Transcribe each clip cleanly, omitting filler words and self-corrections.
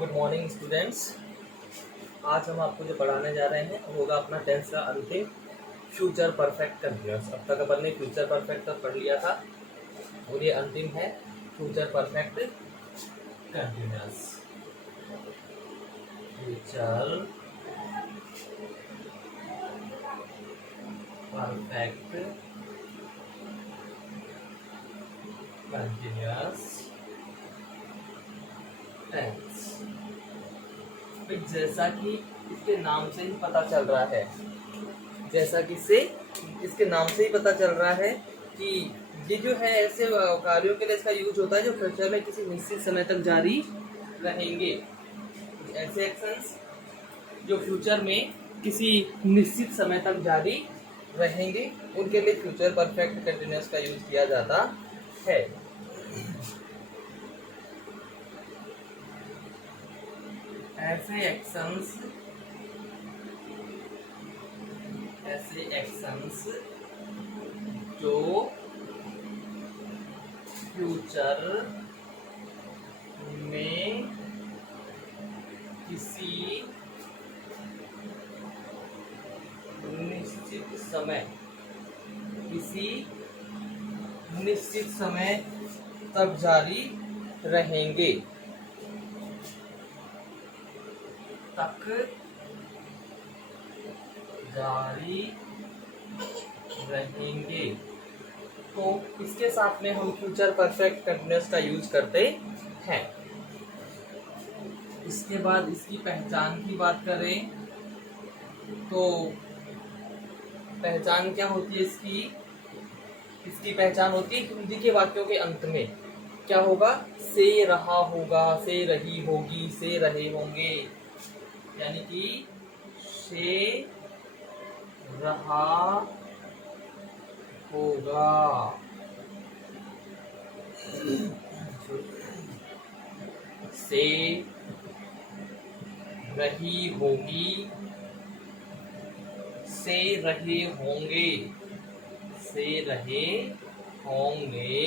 Good morning students. आज हम आपको जो पढ़ाने जा रहे हैं होगा अपना 10th का अंतिम फ्यूचर परफेक्ट कंटिन्यूअस। अब तक अपन ने फ्यूचर परफेक्ट तक पढ़ लिया था और ये अंतिम है future perfect continuous. Future perfect continuous tense. जैसा कि इसके नाम से ही पता चल रहा है इसके नाम से ही पता चल रहा है कि ये जो है ऐसे कार्यों के लिए इसका यूज होता है जो फ्यूचर में किसी निश्चित समय तक जारी रहेंगे। ऐसे एक्शंस जो फ्यूचर में किसी निश्चित समय तक जारी रहेंगे उनके लिए फ्यूचर परफेक्ट कंटिन्यूअस का यूज किया जाता है। ऐसे एक्शंस जो फ्यूचर में किसी निश्चित समय तक जारी रहेंगे तो इसके साथ में हम फ्यूचर परफेक्ट कंटिन्यूअस का यूज करते हैं। इसके बाद इसकी पहचान की बात करें तो पहचान क्या होती है इसकी पहचान होती है हिंदी के वाक्यों के अंत में क्या होगा, से रहा होगा, से रही होगी, से रहे होंगे, यानी कि से रहा होगा, से रही होगी, से रहे होंगे, से रहे होंगे,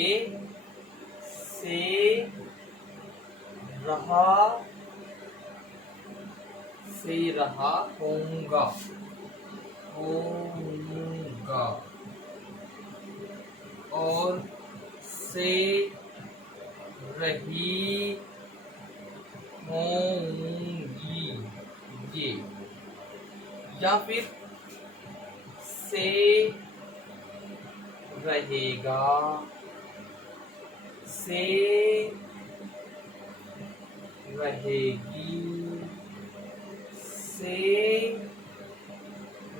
से रहा होगा और से रही होंगी ये, या फिर से रहेगा, से रहेगी, से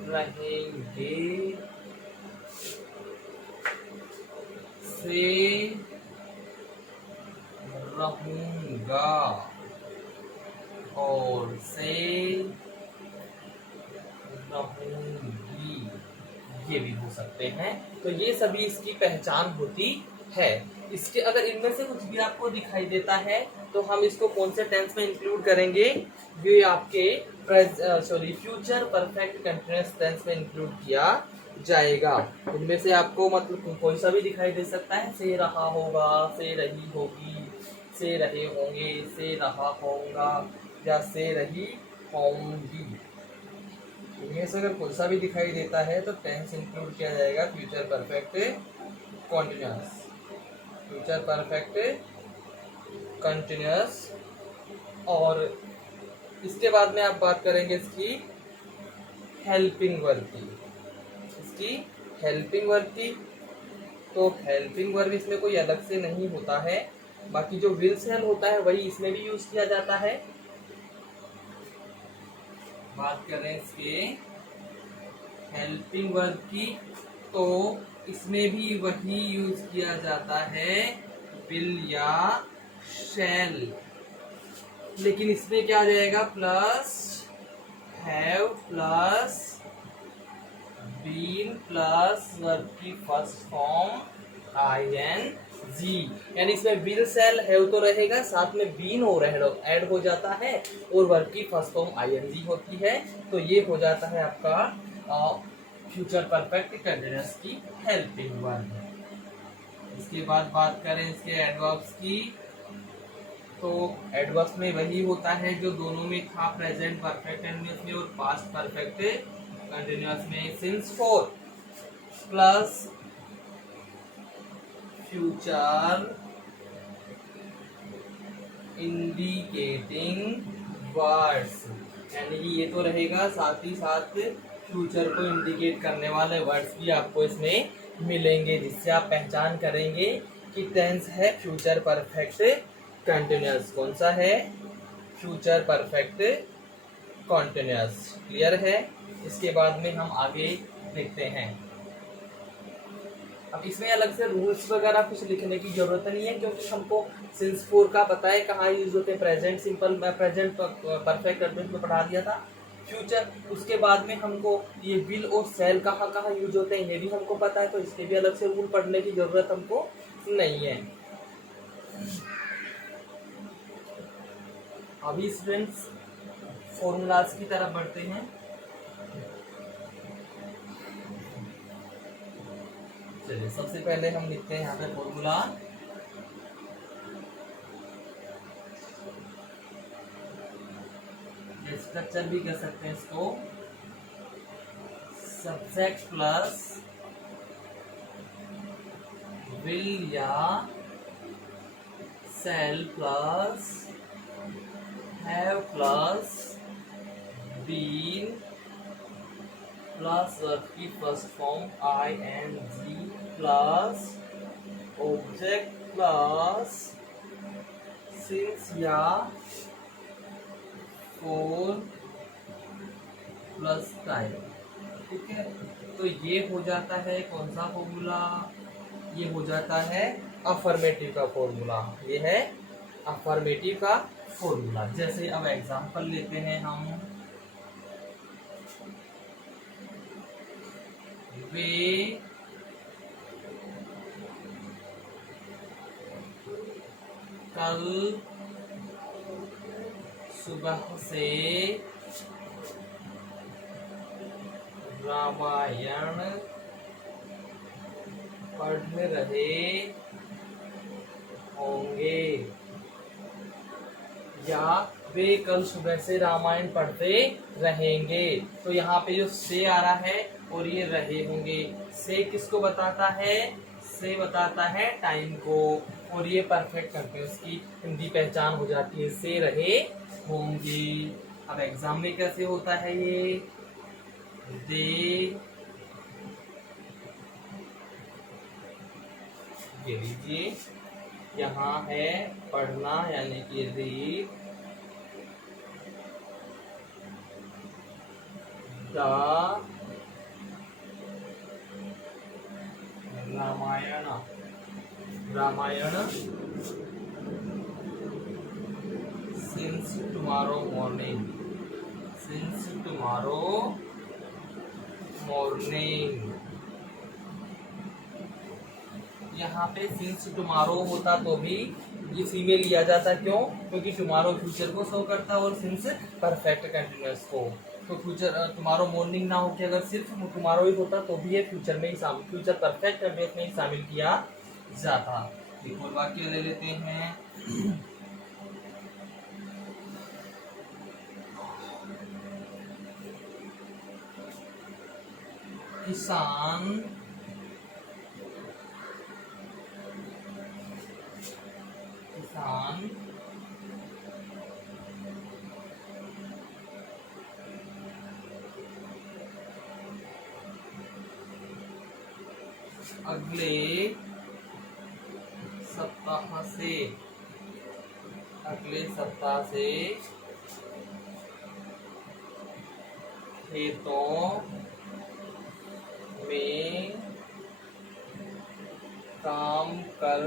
रहेंगे, से रहूंगा और से रहूंगी, ये भी हो सकते हैं। तो ये सभी इसकी पहचान होती है। इसके अगर इनमें से कुछ भी आपको दिखाई देता है तो हम इसको कौन से टेंस में इंक्लूड करेंगे, ये आपके फ्यूचर परफेक्ट कंटिन्यूअस टेंस में इंक्लूड किया जाएगा। इनमें से आपको मतलब कोई सा भी दिखाई दे सकता है, से रहा होगा, से रही होगी, से रहे होंगे, से रहा होगा या से रही होंगी। इनमें से अगर कोई सा भी दिखाई देता है तो टेंस इंक्लूड किया जाएगा future perfect continuous. Future perfect continuous. और इसके बाद में आप बात करेंगे इसकी हेल्पिंग वर्ब की। तो हेल्पिंग वर्ब इसमें कोई अलग से नहीं होता है, बाकी जो विल से हेल्प होता है वही इसमें भी यूज किया जाता है। बात करें इसके हेल्पिंग वर्ब की तो इसमें भी वही यूज किया जाता है, विल या शैल, लेकिन इसमें क्या आ जाएगा, plus have plus been plus verb की फर्स्ट फॉर्म ing, यानी इसमें विल शैल हैव तो रहेगा, साथ में बीन और ऐड हो जाता है और वर्ब की फर्स्ट फॉर्म ing होती है। तो ये हो जाता है आपका फ्यूचर परफेक्ट कंटिन्यूअस की हेल्पिंग वर्ब। इसके बाद बात करें इसके एडवर्ब्स की तो एडवर्ब्स में वही होता है जो दोनों में था, प्रेजेंट परफेक्ट कंटिन्यूअस में और पास्ट परफेक्ट कंटिन्यूअस में। Since four plus future indicating words, यानी कि ये तो रहेगा, साथ ही साथ फ्यूचर को इंडिकेट करने वाले वर्ड्स भी आपको इसमें मिलेंगे, जिससे आप पहचान करेंगे कि टेंस है फ्यूचर परफेक्ट कंटिन्यूअस। कौन सा है? Future perfect continuous. क्लियर है? इसके बाद में हम आगे देखते हैं। अब इसमें अलग से रूल्स वगैरह कुछ लिखने की जरूरत नहीं है, क्योंकि हमको सिंस फोर का पता है कहाँ यूज होते हैं। Present simple, present perfect continuous में पढ़ा दिया था। फ्यूचर, उसके बाद में हमको ये विल और सेल कहाँ कहाँ यूज होते हैं ये भी हमको पता है, तो इसके भी अलग से रूल पढ़ने की जरूरत हमको नहीं है। अभी स्टूडेंट्स फॉर्मूलाज की तरफ बढ़ते हैं। चलिए, सबसे पहले हम लिखते हैं यहाँ पे फॉर्मूला। स्ट्रक्चर भी कह सकते हैं इसको। सब्जेक्ट प्लस विल या shall plus have plus been plus verb की first form ing plus object plus since या फोर प्लस टाइम। ठीक है, तो ये हो जाता है कौन सा फॉर्मूला? ये हो जाता है अफर्मेटिव का फॉर्मूला। ये है अफर्मेटिव का फॉर्मूला। जैसे अब एग्जांपल लेते हैं हम। वे कल सुबह से रामायण पढ़ रहे होंगे, या वे कल सुबह से रामायण पढ़ते रहेंगे। तो यहाँ पे जो से आ रहा है और ये रहे होंगे, से किसको बताता है? से बताता है टाइम को, और ये परफेक्ट कंटिन्यूअस की हिंदी पहचान हो जाती है, से रहे होंगे। अब एग्जाम में कैसे होता है ये? दे, ये लीजिए, यहाँ है पढ़ना यानी कि read the Ramayana, Ramayana since tomorrow morning, since tomorrow morning. यहाँ पे सिंस टुमारो होता तो भी इसी में लिया जाता। क्यों? क्योंकि टुमारो फ्यूचर को शो करता है और सिंस परफेक्ट कंटिन्यूअस को। तो फ्यूचर टुमारो मॉर्निंग ना होके अगर सिर्फ टुमारो ही होता तो भी ये फ्यूचर में ही शामिल, फ्यूचर परफेक्ट कंटिन्यूअस में ही शामिल किया जाता। एक और वाक्य ले लेते हैं। किसान अगले सप्ताह से खेतों में काम कर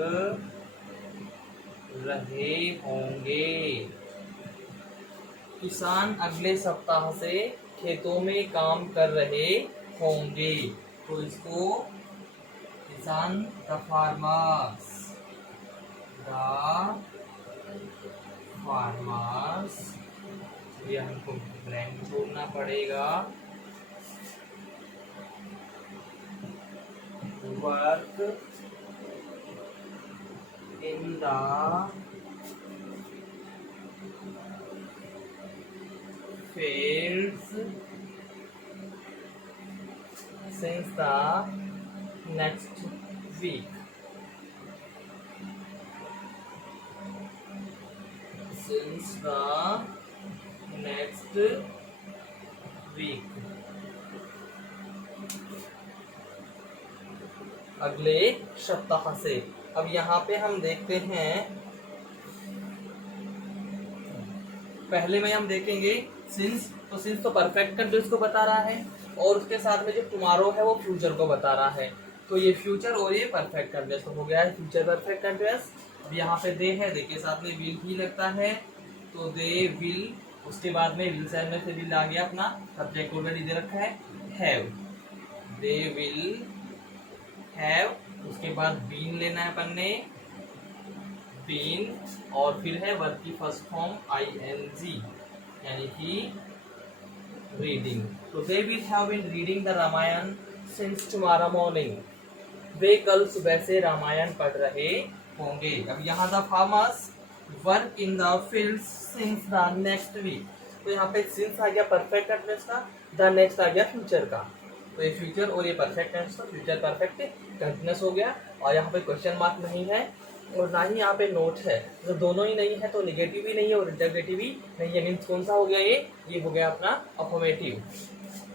रहे होंगे। किसान अगले सप्ताह से खेतों में काम कर रहे होंगे। तो इसको किसान द फार्मर्स ये हमको ब्लैंक छोड़ना पड़ेगा। Work in the fields since the next week. Since the next week. अगले सप्ताह से। अब यहाँ पे हम देखते हैं, पहले में हम देखेंगे सिंस। तो सिंस तो परफेक्ट कंटिन्यूअस को बता रहा है और उसके साथ में जो टुमारो है वो फ्यूचर को बता रहा है। तो ये फ्यूचर और ये परफेक्ट कंटिन्यूअस तो हो गया है फ्यूचर परफेक्ट कंटिन्यूअस। अब यहाँ पे दे है, दे के साथ में विल ही लगता है, तो दे विल। उसके बाद में विल से विल आ गया, अपना सब्जेक्ट ऑलरेडी दे रखा है हैव। They will have. उसके बाद बीन लेना है अपन ने, बीन। और फिर है वर्ब की फर्स्ट फॉर्म ing, यानी कि रीडिंग। तो they will have been reading the Ramayana since tomorrow morning. वे कल सुबह से रामायण पढ़ रहे होंगे। अब यहाँ the farmers work in the field since the next week. तो यहाँ पे सिंस आ गया परफेक्ट टेंस का, द नेक्स्ट आ गया फ्यूचर का। तो ये फ्यूचर और ये परफेक्ट टेंस का, फ्यूचर परफेक्ट कंटिन्यूअस हो गया। और यहाँ पे क्वेश्चन मार्क नहीं है और ना ही यहाँ पे नोट है। तो दोनों ही नहीं है तो निगेटिव भी नहीं है और इंटरगेटिव भी नहीं है। मीन्स कौन सा हो गया ये हो गया अपना affirmative.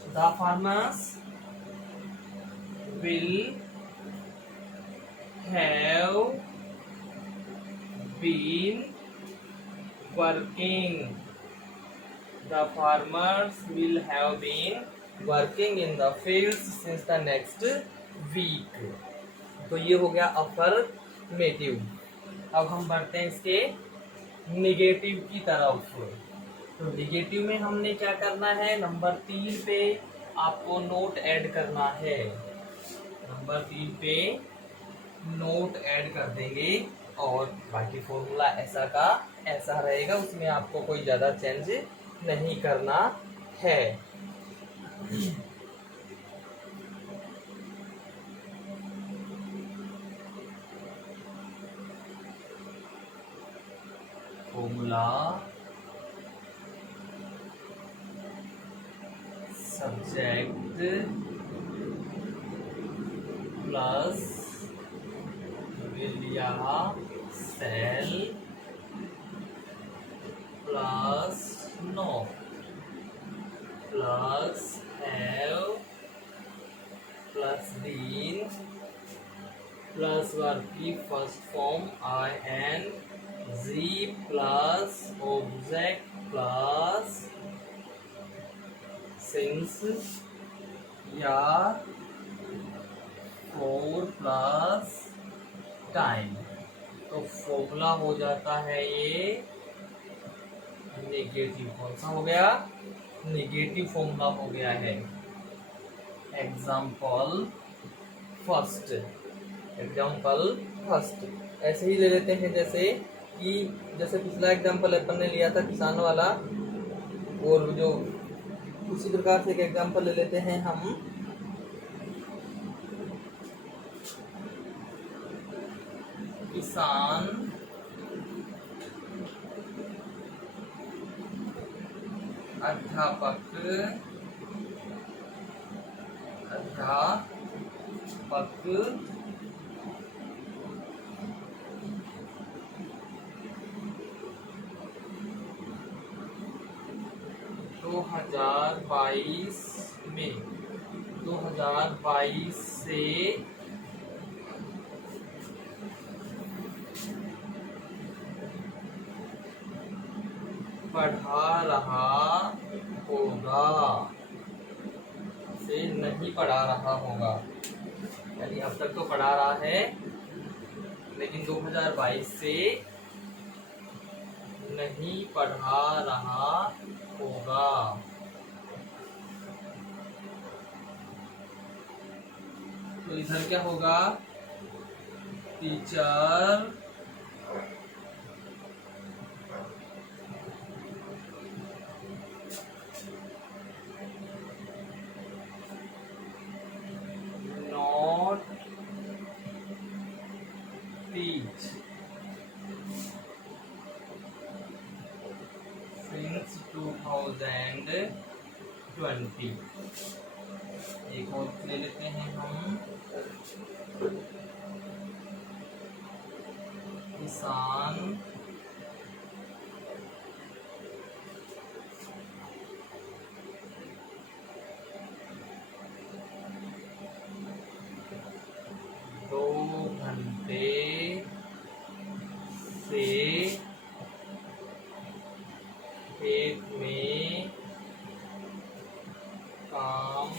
The farmers will have been working. The farmers will have been working in the fields since the next week. तो ये हो गया अफर्मेटिव। अब हम बढ़ते हैं इसके निगेटिव की तरफ। तो निगेटिव में हमने क्या करना है, नंबर 3 पे आपको नोट ऐड करना है। नंबर 3 पे नोट ऐड कर देंगे और बाकी फॉर्मूला ऐसा का ऐसा रहेगा, उसमें आपको कोई ज्यादा चेंज नहीं करना है। फॉर्मूला सब्जेक्ट प्लस विल या shall plus no plus have plus been plus verb की first form ing plus object plus since या फोर प्लस टाइम। तो फॉर्मूला हो जाता है ये नेगेटिव। कौन सा हो गया, नेगेटिव फॉर्मूला हो गया है। एग्जाम्पल फर्स्ट, एग्जाम्पल फर्स्ट ऐसे ही ले लेते हैं जैसे पिछला एग्जाम्पल अपन ने लिया था किसान वाला, और जो उसी प्रकार से एक एग्जाम्पल ले लेते हैं हम किसान अध्यापक 2022 में 2022 से पढ़ा रहा होगा, से नहीं पढ़ा रहा होगा। यानी अब तक तो पढ़ा रहा है लेकिन 2022 से नहीं पढ़ा रहा होगा। तो इधर क्या होगा, teacher not teach since since 2020। एक और ले लेते हैं हम, किसान दो घंटे से खेत में काम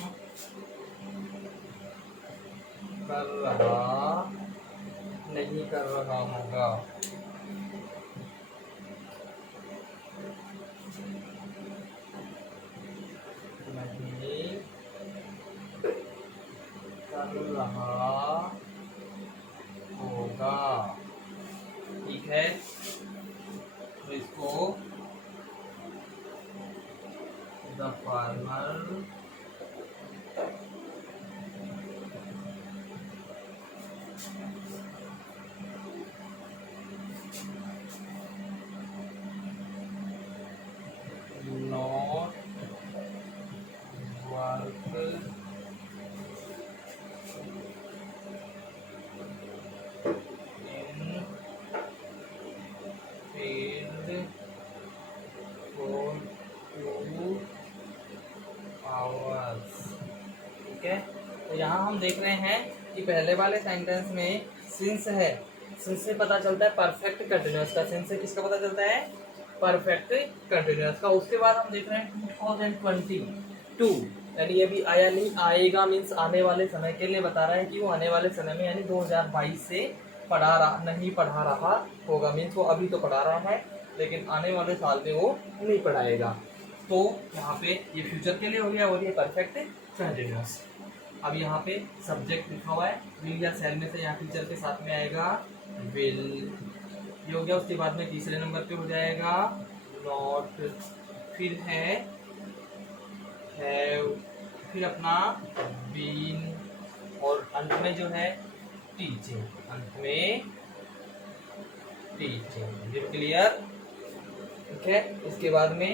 कर रहा होगा। नहीं कर रहा होगा, ठीक है। तो इसको the farmer not work in field for 2 hours, ठीक है। तो यहाँ हम देख रहे हैं कि पहले वाले सेंटेंस में सिंस है, सिंस से पता चलता है परफेक्ट कंटिन्यूअस का। सिंस से किसका पता चलता है? परफेक्ट कंटिन्यूअस का। उसके बाद हम देख रहे हैं 2022, यानी ये भी आया नहीं, आएगा मीन्स आने वाले समय के लिए बता रहा है कि वो आने वाले समय में यानी 2022 से नहीं पढ़ा रहा होगा, मीन्स वो अभी तो पढ़ा रहा है लेकिन आने वाले साल में वो नहीं पढ़ाएगा। तो यहाँ पे ये फ्यूचर के लिए हो गया और ये परफेक्ट कंटिन्यूअस। अब यहाँ पे सब्जेक्ट लिखा हुआ है, विल या सेल में से यहाँ फ्यूचर के साथ में आएगा विल, ये हो गया। उसके बाद में तीसरे नंबर पे हो जाएगा नॉट, फिर है हैव, फिर अपना बीन, और अंत में जो है टीचिंग, अंत में टीचिंग। ये क्लियर, ठीक है। इसके बाद में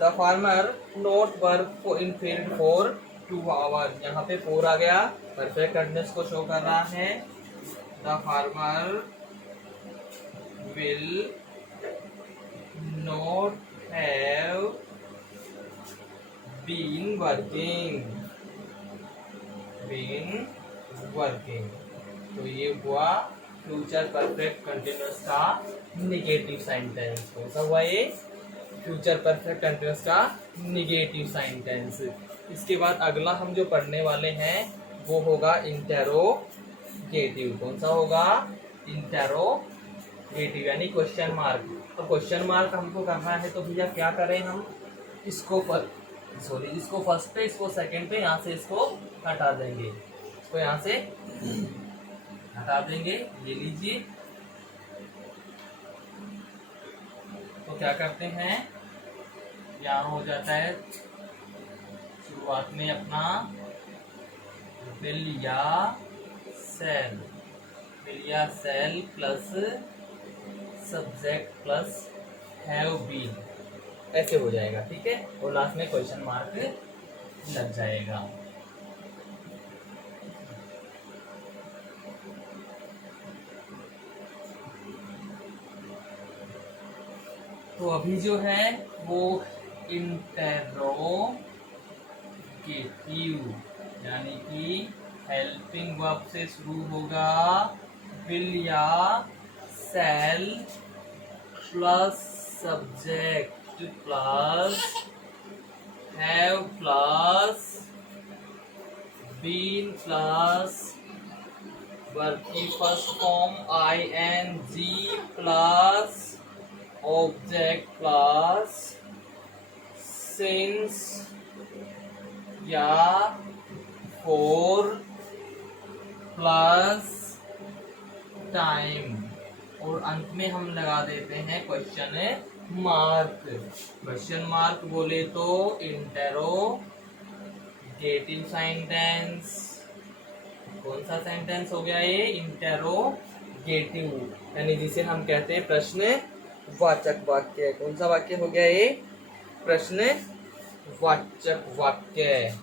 the farmer not work in field for 2 hours, यहाँ पे 4 आ गया, परफेक्ट कंटिन्यूअस को शो कर रहा है। The farmer will not have been working, तो ये हुआ फ्यूचर परफेक्ट कंटिन्यूअस का निगेटिव सेंटेंस। कौन सा हुआ ये? फ्यूचर परफेक्ट कंटिन्यूअस का निगेटिव सेंटेंस। इसके बाद अगला हम जो पढ़ने वाले हैं वो होगा इंटेरोगेटिव। कौन सा होगा? इंटेरोगेटिव, यानी क्वेश्चन मार्क। तो क्वेश्चन मार्क हमको करना है तो भैया क्या करें हम? इसको फर्स्ट पे, इसको सेकंड पे, यहाँ से इसको हटा देंगे, इसको यहाँ से हटा देंगे। ये लीजिए, तो क्या करते हैं, यहाँ हो जाता है शुरुआत में अपना विल या shall plus subject plus have been, ऐसे हो जाएगा, ठीक है। और लास्ट में क्वेश्चन मार्क लग जाएगा। तो अभी जो है वो इंटेरोगेटिव यानी कि हेल्पिंग वर्ब से शुरू होगा। विल या shall plus subject plus have plus been plus verb की first form ING plus object plus since या फॉर प्लस टाइम, और अंत में हम लगा देते हैं क्वेश्चन मार्क। क्वेश्चन मार्क बोले तो इंटेरोगेटिव सेंटेंस। कौन सा सेंटेंस हो गया ये? इंटेरोगेटिव, यानी जिसे हम कहते हैं प्रश्न वाचक वाक्य। कौन सा वाक्य हो गया ये? प्रश्न वाचक वाक्य।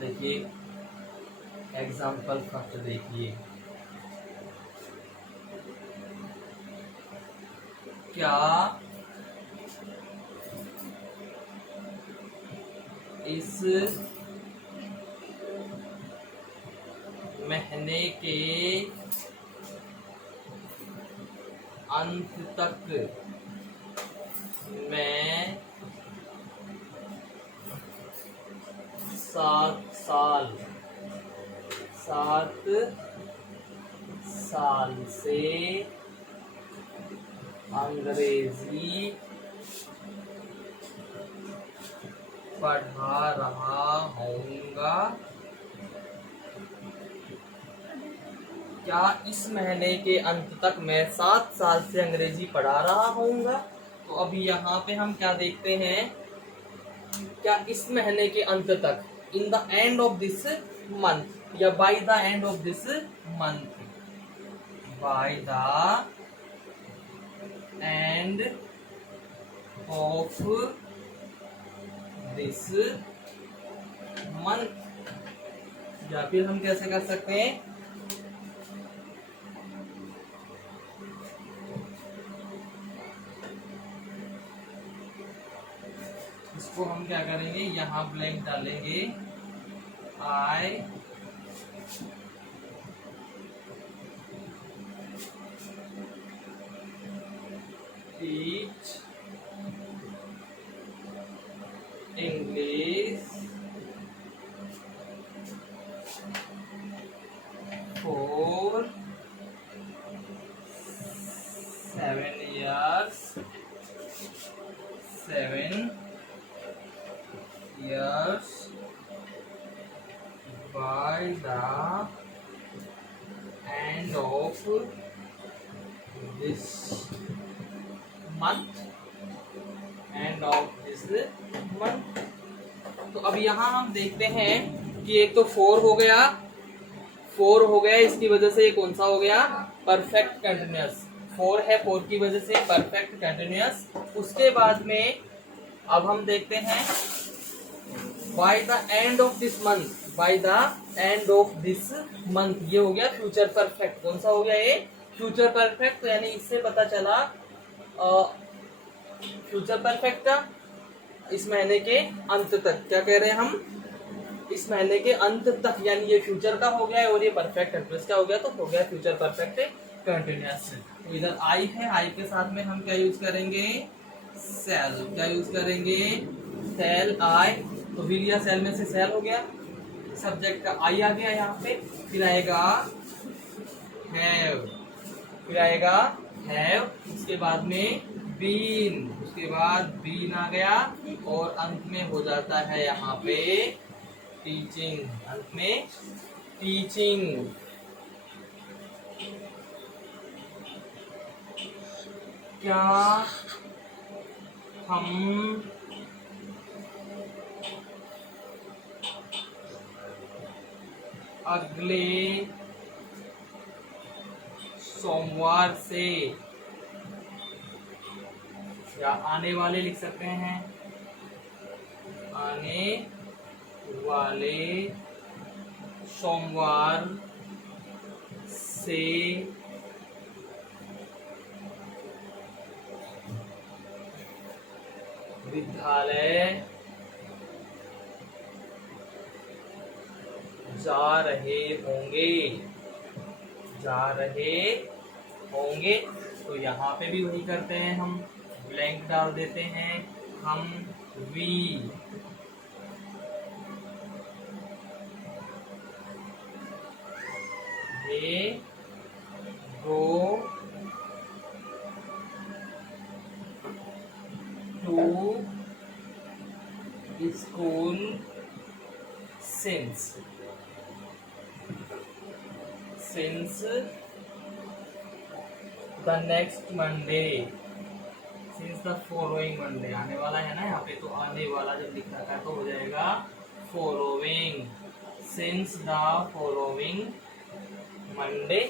देखिए एग्जाम्पल फर्स्ट देखिए, क्या इस महीने के अंत तक मैं 7 साल से अंग्रेजी पढ़ा रहा हूँगा। क्या इस महीने के अंत तक मैं 7 साल से अंग्रेजी पढ़ा रहा हूँगा? तो अभी यहाँ पे हम क्या देखते हैं, क्या इस महीने के अंत तक, in the end of this month या by the end of this month, by the end of this month, या फिर हम कैसे कर सकते हैं, इसको हम क्या करेंगे, यहाँ ब्लैंक डालेंगे, I teach English for 7 years by the end of this month, तो अब यहाँ हम देखते हैं कि एक तो 4 हो गया, इसकी वजह से ये कौन सा हो गया, परफेक्ट कंटिन्यूअस। 4 है, 4 की वजह से परफेक्ट कंटिन्यूअस। उसके बाद में अब हम देखते हैं bye the end of this month, by the end of this month, ये हो गया फ्यूचर परफेक्ट। कौन सा हो गया ये, फ्यूचर परफेक्ट। तो यानी इससे पता चला फ्यूचर परफेक्ट का इस महीने के अंत तक, क्या कह रहे हैं हम, इस महीने के अंत तक, यानी ये फ्यूचर का हो गया है और ये परफेक्ट कंटिन्यूअस का हो गया, तो हो गया फ्यूचर परफेक्ट कंटिन्यूअस। तो इधर आई है, आई के साथ में हम क्या यूज करेंगे, सेल। क्या यूज करेंगे, सेल आई। तो विल या सेल में से सेल हो गया, सब्जेक्ट का आई आ गया यहाँ पे, फिर आएगा हैव, फिर आएगा हैव, उसके बाद में बीन, उसके बाद बीन आ गया, और अंत में हो जाता है यहाँ पे टीचिंग, अंत में टीचिंग। क्या हम अगले सोमवार से, या आने वाले लिख सकते हैं, आने वाले सोमवार से विद्यालय जा रहे होंगे। तो यहाँ पे भी वही करते हैं, हम ब्लैंक डाल देते हैं, हम we go to school since the next Monday, since since the following Monday, आने वाला है ना यहाँ पे, तो आने वाला जब लिख रखा है तो हो जाएगा following, since the following Monday.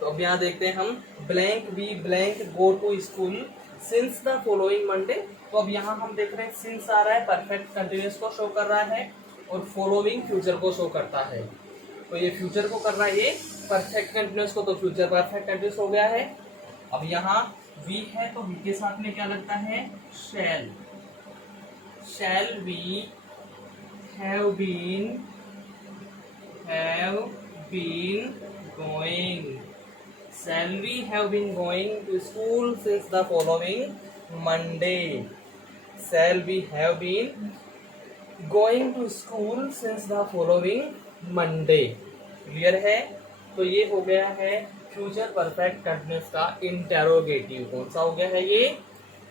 तो अब यहाँ देखते हैं हम, blank we blank go to school since the following Monday. तो अब यहाँ हम देख रहे हैं सिंस आ रहा है, परफेक्ट कंटिन्यूअस को शो कर रहा है, और फॉलोइंग फ्यूचर को शो करता है। तो ये फ्यूचर को कर रहा है, ये परफेक्ट कंटिन्यूअस को, तो फ्यूचर परफेक्ट कंटिन्यूअस हो गया है। अब यहाँ वी है तो वी के साथ में क्या लगता है, shall, shall we have been going, shall we have been going to school since the following Monday, shall we have been going to school since the following Monday। Clear है? तो ये हो गया है फ्यूचर परफेक्ट कंटिन्यूअस का interrogative. कौन सा हो गया है ये,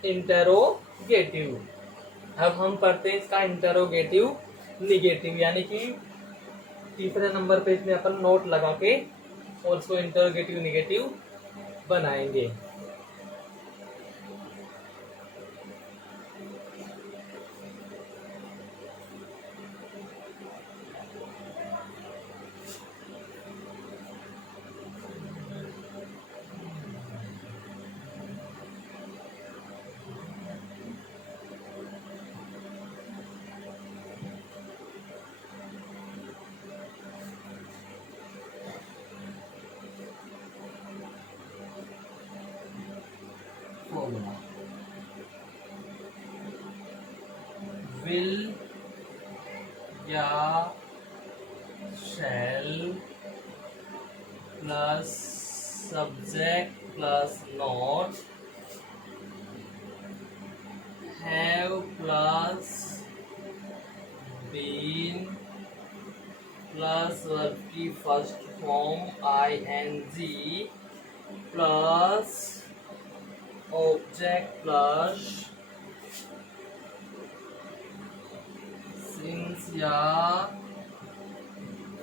इंटेरोगेटिव। अब हम पढ़ते हैं इसका इंटेरोगेटिव निगेटिव, यानी कि तीसरे नंबर पे इसमें अपन नोट लगा के और उसको इंटरोगेटिव निगेटिव बनाएंगे। विल या shall plus subject plus not, have plus been plus verb की first form ING plus object plus since या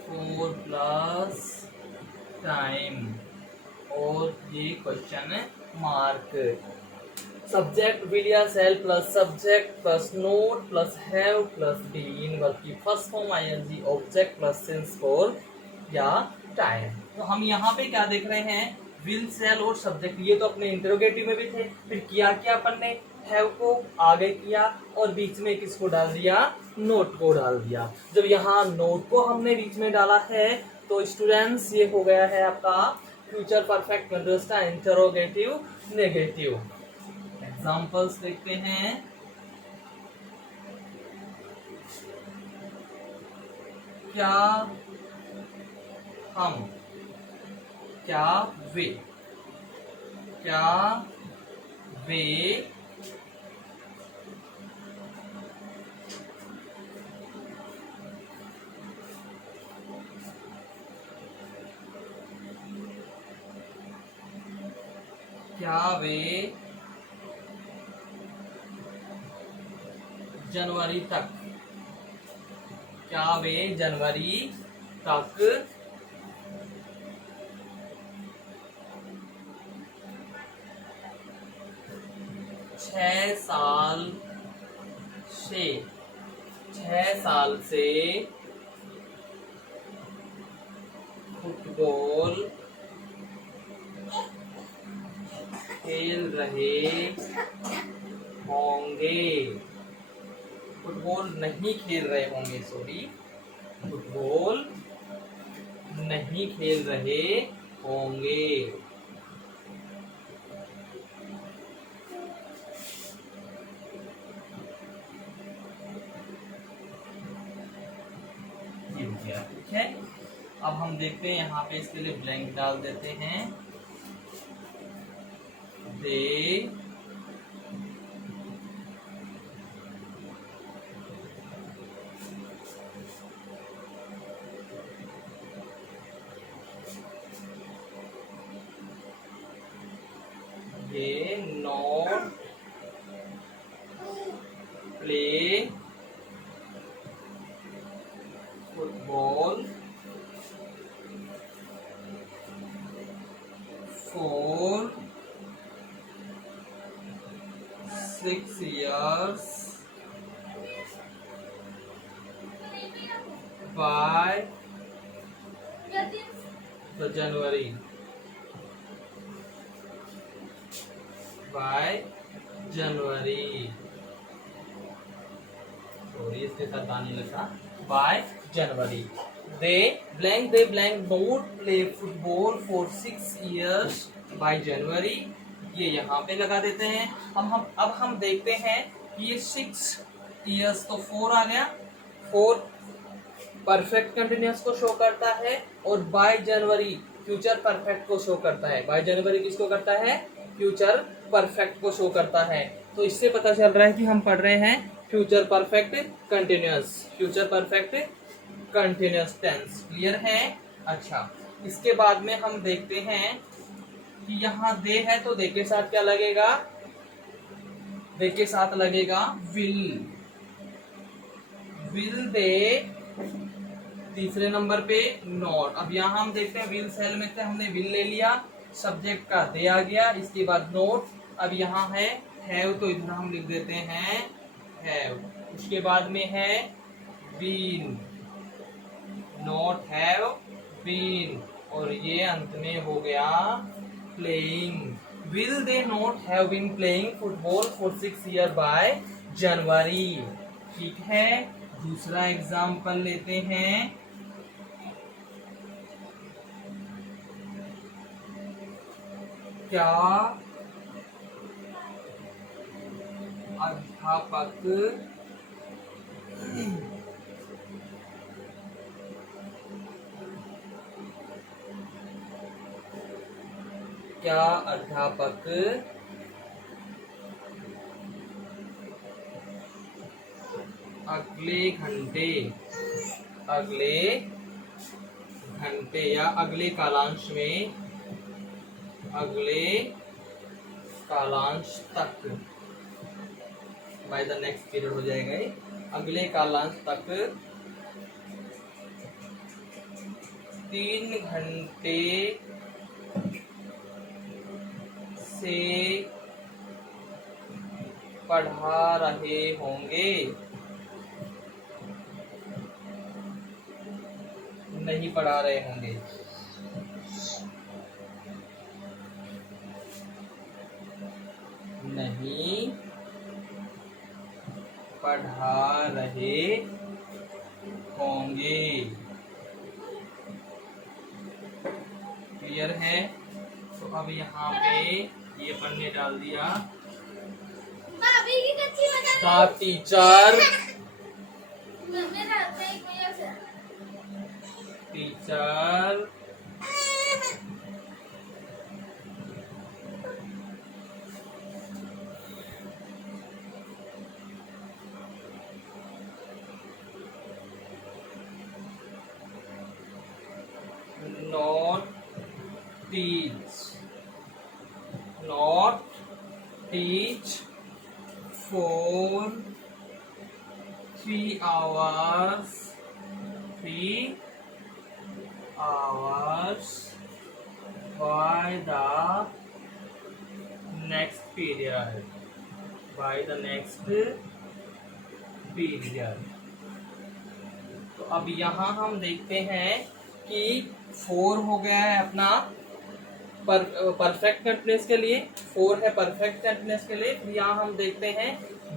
फोर प्लस टाइम, और ये क्वेश्चन मार्क। सब्जेक्ट विल या shall plus subject plus not plus have plus been, verb की first form ING, object plus since for या time. तो हम यहाँ पे क्या देख रहे हैं, विल सेल और सब्जेक्ट, ये तो अपने इंटरोगेटिव में भी थे। फिर किया क्या अपन ने, हैव को आगे किया और बीच में किसको डाल दिया, नोट को डाल दिया। जब यहाँ नोट को हमने बीच में डाला है तो स्टूडेंट्स ये हो गया है आपका फ्यूचर परफेक्ट कंटिन्यूअस का इंटरोगेटिव नेगेटिव। एग्जांपल्स देखते हैं। क्या हम, क्या वे, क्या वे क्या वे जनवरी तक, क्या वे जनवरी तक 6 साल से फुटबॉल खेल रहे होंगे, फुटबॉल नहीं खेल रहे होंगे, सॉरी, फुटबॉल नहीं खेल रहे होंगे। ठीक है, अब हम देखते हैं यहाँ पे इसके लिए ब्लैंक डाल देते हैं। दे ये not play football for by the January, by January, sorry इसके साथ दानी लगा, by January they blank don't play football for 6 years by January, ये यहाँ पे लगा देते हैं। अब हम देखते हैं कि ये 6 years तो 4 आ गया, 4 परफेक्ट कंटिन्यूअस को शो करता है और बाय जनवरी फ्यूचर परफेक्ट को शो करता है। बाय जनवरी किसको करता है? फ्यूचर परफेक्ट को शो करता है। तो इससे पता चल रहा है कि हम पढ़ रहे हैं future perfect continuous, future perfect continuous tense. Clear है? अच्छा, इसके बाद में हम देखते हैं कि यहाँ दे है तो दे के साथ क्या लगेगा? दे के साथ लगेगा विल, विल दे। तीसरे नंबर पे नॉट। अब यहाँ हम देखते हैं विल सेल में से हमने विल ले लिया, सब्जेक्ट का दे आ गया, इसके बाद नोट। अब यहाँ है हैव तो इधर हम लिख देते हैं हैव। उसके बाद में है बीन, नॉट हैव बीन, और ये अंत में हो गया playing. Will they not have been playing football for 6 years by January. ठीक है, दूसरा एग्जाम्पल लेते हैं। क्या अध्यापक अगले घंटे या अगले कालांश में, अगले कालांश तक, बाय द नेक्स्ट पीरियड हो जाएगा ये, अगले कालांश तक 3 घंटे से पढ़ा रहे होंगे। नहीं पढ़ा रहे होंगे। नहीं पढ़ा रहे होंगे। क्लियर है? तो अब यहाँ पे ये पन्ने डाल दिया। The teacher not teach for 3 hours by the next period, तो अब यहाँ हम देखते हैं कि 4 हो गया है अपना परफेक्ट कंटिन्यूअस के लिए, 4 है परफेक्ट कंटिन्यूअस के लिए। यहाँ हम देखते हैं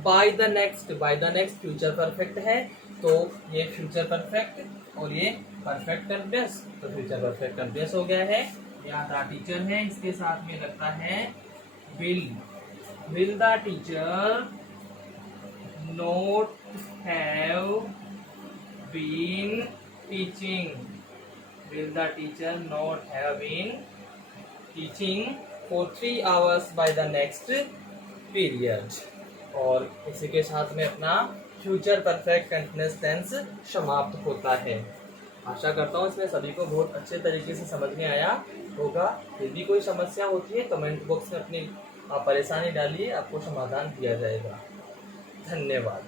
by the next future perfect है, तो ये फ्यूचर परफेक्ट और ये परफेक्ट कंटिन्यूअस, तो फ्यूचर परफेक्ट कंटिन्यूअस हो गया है। यहाँ द टीचर है, इसके साथ में लगता है will the teacher not have been teaching, will the teacher not have been teaching for 3 hours by the next period। और इसी के साथ में अपना फ्यूचर परफेक्ट कंटिन्यूअस टेंस समाप्त होता है। आशा करता हूँ इसमें सभी को बहुत अच्छे तरीके से समझ में आया होगा। यदि कोई समस्या होती है कमेंट बॉक्स में अपनी परेशानी डालिए, आपको समाधान दिया जाएगा। धन्यवाद।